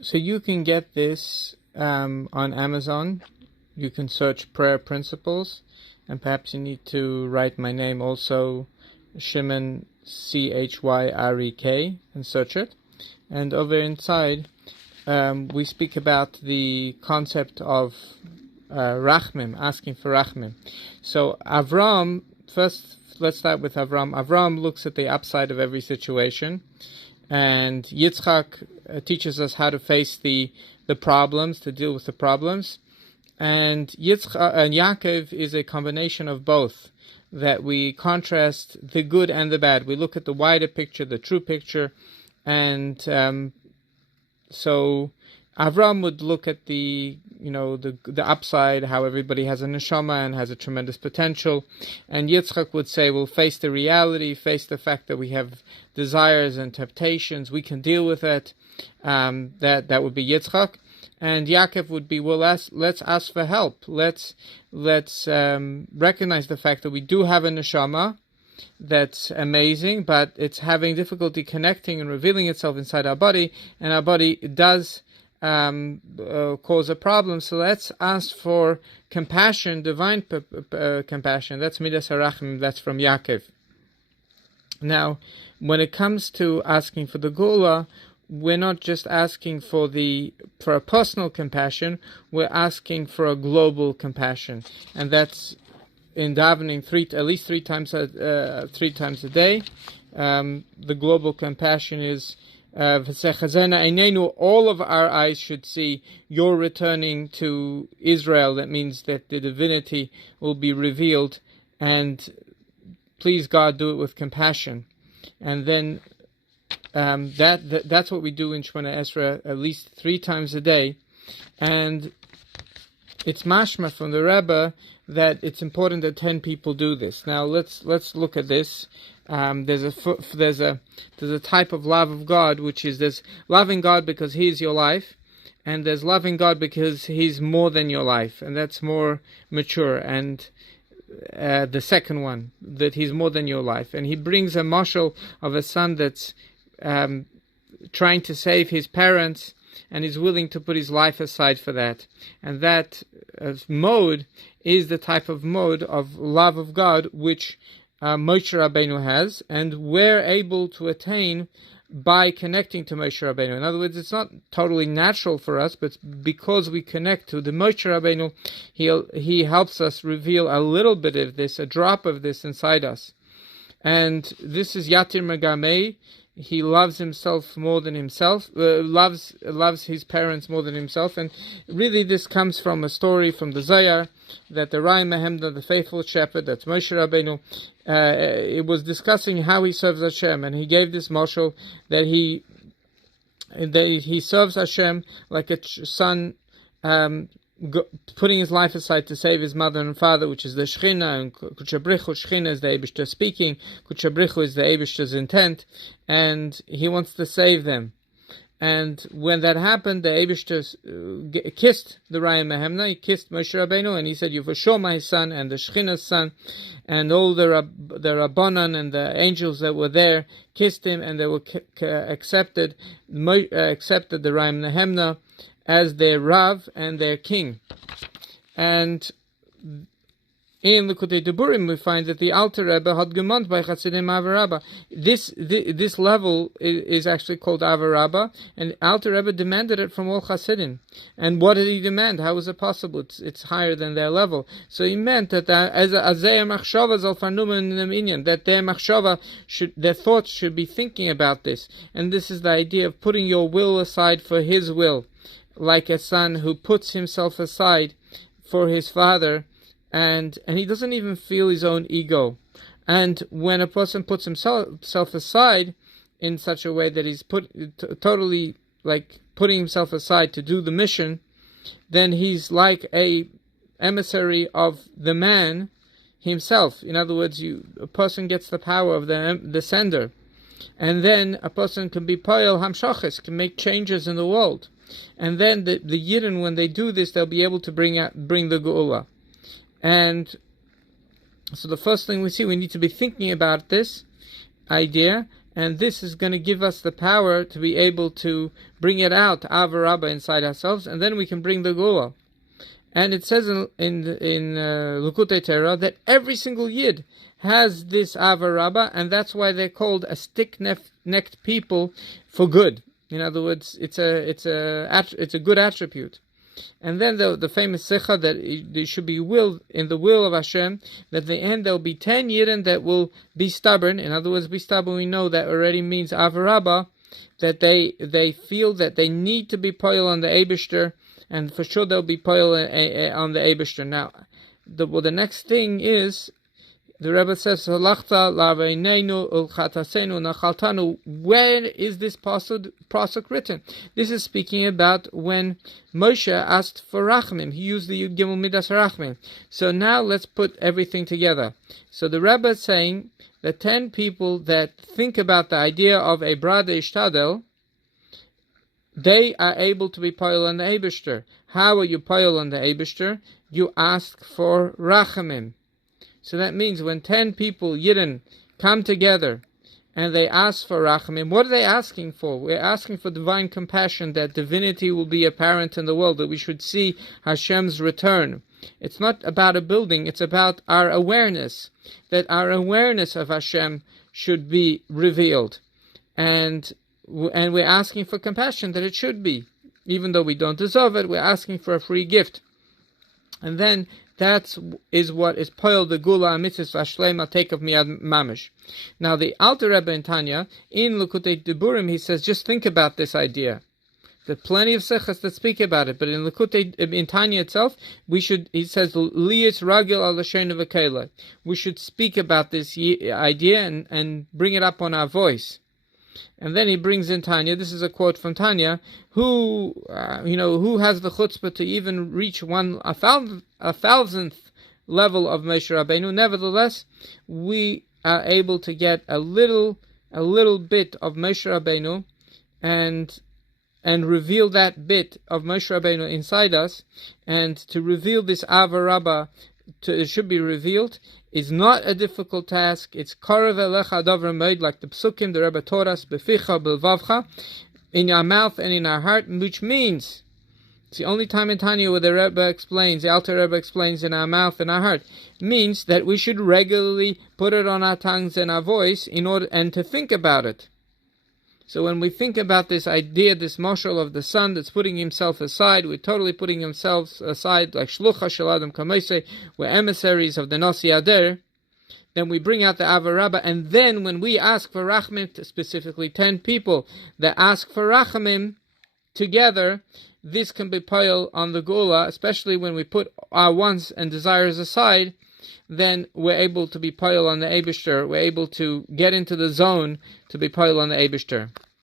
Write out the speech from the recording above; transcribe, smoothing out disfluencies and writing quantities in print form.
So you can get this on Amazon. You can search Prayer Principles, and perhaps you need to write my name also, Shimon Chyrek, and search it. And over inside, we speak about the concept of Rachmim, asking for Rachmim. So Avram, first let's start with Avram. Avram looks at the upside of every situation, and Yitzchak teaches us how to face the problems, to deal with the problems. And Yaakov is a combination of both, that we contrast the good and the bad. We look at the wider picture, the true picture, and so Avram would look at the upside, how everybody has a neshama and has a tremendous potential, and Yitzchak would say, we'll face the reality, face the fact that we have desires and temptations, we can deal with it. That would be Yitzchak. And Yaakov would be, well, let's ask for help. Let's recognize the fact that we do have a neshama that's amazing, but it's having difficulty connecting and revealing itself inside our body, and our body does cause a problem. So let's ask for compassion, divine compassion. That's Midas HaRachmim. That's from Yaakov. Now, when it comes to asking for the Gula, we're not just asking for a personal compassion, we're asking for a global compassion. And that's in davening at least three times a day. The global compassion is all of our eyes should see you're returning to Israel. That means that the divinity will be revealed, and please God, do it with compassion. And then that's what we do in Shemona Esrei at least 3 times a day, and it's mashma from the Rebbe that it's important that 10 people do this. Now let's look at this. There's a type of love of God, which is there's loving God because He is your life, and there's loving God because He's more than your life, and that's more mature. And the second one, that He's more than your life, and He brings a mashal of a son that's trying to save his parents, and is willing to put his life aside for that. And that mode is the type of mode of love of God which Moshe Rabbeinu has, and we're able to attain by connecting to Moshe Rabbeinu. In other words, it's not totally natural for us, but because we connect to the Moshe Rabbeinu, he helps us reveal a little bit of this, a drop of this inside us. And this is Yatir Megamei. He loves himself more than himself, loves his parents more than himself. And really this comes from a story from the Zohar, that the Rai Mehemda, the faithful shepherd, that's Moshe Rabbeinu, it was discussing how he serves Hashem, and he gave this mashal that he serves Hashem like a son putting his life aside to save his mother and father, which is the Shechina, and Kuchabrichu, Shechina is the Eibishter speaking, Kuchabrichu is the Eibishter's intent, and he wants to save them. And when that happened, the Eibishter kissed the Raya Mehemna, he kissed Moshe Rabbeinu, and he said, "You for sure my son," and the Shechina's son, and all the Rabbanan and the angels that were there kissed him, and they were accepted the Raya Mehemna as their Rav and their king. And in Likutei Deburim we find that the Alter Rebbe had gemont by Chassidim Avarabba. This level is actually called Avarabba, and Alter Rebbe demanded it from all Chassidim. And what did he demand? How was it possible? It's higher than their level. So he meant that as their machshava zalfarnumen in that their machshava their thoughts should be thinking about this. And this is the idea of putting your will aside for His will, like a son who puts himself aside for his father, and he doesn't even feel his own ego. And when a person puts himself aside in such a way that he's totally like putting himself aside to do the mission, then he's like a emissary of the man himself. In other words, a person gets the power of the sender, and then a person can be poel hamshachis, can make changes in the world. And then the Yidden, when they do this, they'll be able to bring the Geula. And so the first thing we see, we need to be thinking about this idea, and this is going to give us the power to be able to bring it out, Ava Rabba, inside ourselves, and then we can bring the Gula. And it says in Likutei Torah that every single Yid has this Ava Rabba, and that's why they're called a stick-necked people for good. In other words, it's a good attribute. And then the famous Sikha that there should be in the will of Hashem, that at the end there will be 10 Yidden that will be stubborn. In other words, be stubborn, we know that already means Ava Rabba, that they feel that they need to be poil on the Eibishter, and for sure they'll be poil on the Eibishter. Now, the next thing is, the Rebbe says, where is this pasuk written? This is speaking about when Moshe asked for Rachmim. He used the Yud Gimel Midas Rachmim. So now let's put everything together. So the Rebbe is saying that 10 people that think about the idea of a brother Ishtadel, they are able to be poil on the Eibishter. How are you poil on the Eibishter? You ask for Rachamim. So that means when 10 people, Yidden, come together and they ask for Rachamim, what are they asking for? We're asking for divine compassion, that divinity will be apparent in the world, that we should see Hashem's return. It's not about a building, it's about our awareness, that our awareness of Hashem should be revealed. And we're asking for compassion, that it should be. Even though we don't deserve it, we're asking for a free gift. And then that is what is poil the gula mitzvah shlema take of miyad mamish. Now the Alter Rebbe in Tanya, in Likutei Diburim, he says, just think about this idea. There are plenty of sechas that speak about it, but in Likutei, in Tanya itself, he says, liyis ragil al l'shen v'kela. We should speak about this idea and bring it up on our voice. And then he brings in Tanya. This is a quote from Tanya. Who has the chutzpah to even reach a thousandth level of Moshe Rabbeinu? Nevertheless, we are able to get a little bit of Moshe Rabbeinu, and reveal that bit of Moshe Rabbeinu inside us, and to reveal this Ava Rabba, it should be revealed, is not a difficult task. It's Karev Elecha Davar Moed, like the Psukim, the Rebbe taught us, Beficha Belvavcha, in our mouth and in our heart, which means, it's the only time in Tanya where the Rebbe explains, the Alter Rebbe explains in our mouth and our heart, means that we should regularly put it on our tongues and our voice in order and to think about it. So when we think about this idea, this moshel of the son that's putting himself aside, we're totally putting himself aside, like shlucha shel adam kamosei, we're emissaries of the Nasi Ader. Then we bring out the Ava Rabba, and then when we ask for Rachamim, specifically 10 people that ask for Rachamim together, this can be poil on the Gula, especially when we put our wants and desires aside. Then we're able to be poil on the Eibishter. We're able to get into the zone to be poil on the Eibishter.